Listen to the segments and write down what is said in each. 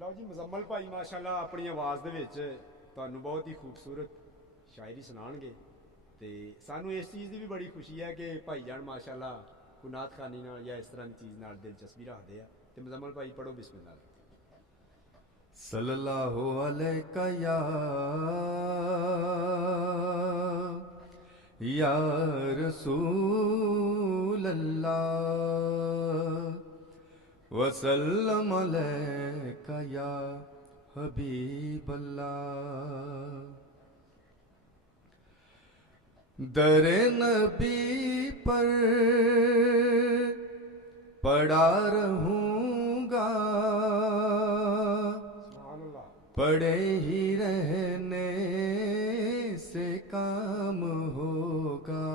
ਲਓ ਜੀ ਮੁਜ਼ੰਮਲ ਭਾਈ ਮਾਸ਼ਾਅੱਲਾ ਆਪਣੀ ਆਵਾਜ਼ ਦੇ ਵਿੱਚ ਤੁਹਾਨੂੰ ਬਹੁਤ ਹੀ ਖੂਬਸੂਰਤ ਸ਼ਾਇਰੀ ਸੁਣਾਉਣਗੇ ਤੇ ਸਾਨੂੰ ਇਸ ਚੀਜ਼ ਦੀ ਵੀ ਬੜੀ ਖੁਸ਼ੀ ਹੈ ਕਿ ਭਾਈ ਜਾਨ ਮਾਸ਼ਾਅੱਲਾ ਕੁਨਾਤ ਖਾਨੀ ਨਾਲ ਜਾਂ ਇਸ ਤਰ੍ਹਾਂ ਦੀ ਚੀਜ਼ ਨਾਲ ਦਿਲਚਸਪੀ ਰੱਖਦੇ ਆ ਤੇ ਮੁਜ਼ੰਮਲ ਭਾਈ ਪੜੋ ਬਿਸਮਿल्लाह। सल्लल्लाहु अलैका या रसूल अल्लाह वसल्लम अलैका या हबीब अल्लाह। दरे नबी पर पड़ा रहूँगा, पड़े ही रहने से काम होगा।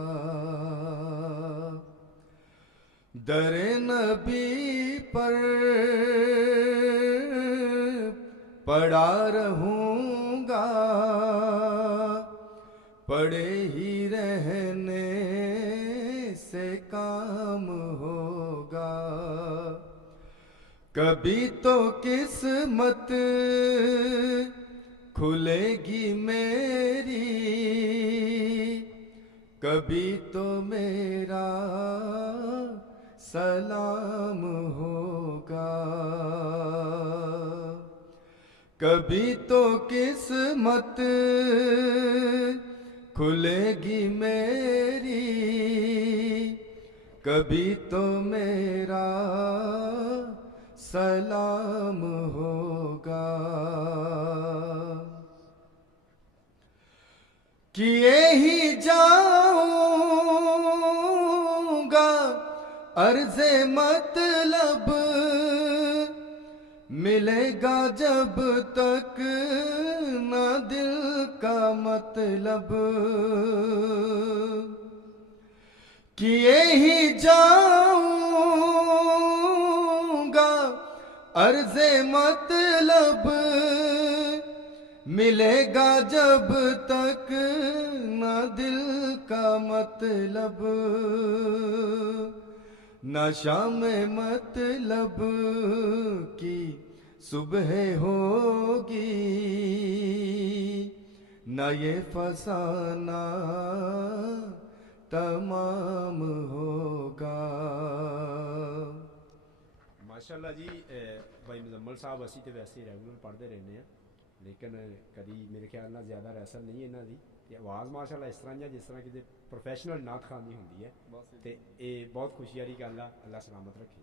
दरे नबी पर पड़ा रहूँगा, पड़े ही रहने से काम होगा। कभी तो किस्मत खुलेगी मेरी, कभी तो मेरा सलाम होगा। कभी तो किस्मत खुलेगी मेरी, कभी तो मेरा सलाम होगा। किए ही जाऊंगा अर्ज़े मतलब, मिलेगा जब तक ना दिल का मतलब। किए ही जाऊंगा अर्ज़े मतलब, मिलेगा जब तक ना दिल का मतलब। ना शाम मतलब की सुबह होगी, ना ये फसाना तमाम होगा। माशाअल्लाह जी भाई मुजम्मल साहब असी तो वैसे रेगूलर पढ़ते रहने हैं, लेकिन कभी मेरे ख्याल ਨਾਲ ज़्यादा रैसल नहीं इन्हों की। आवाज़ माशाअल्लाह इस तरह ही है जिस तरह किसी प्रोफैशनल नात खान की होंगी है, तो ये बहुत खुशी वाली गल है। अल्लाह सलामत रखे।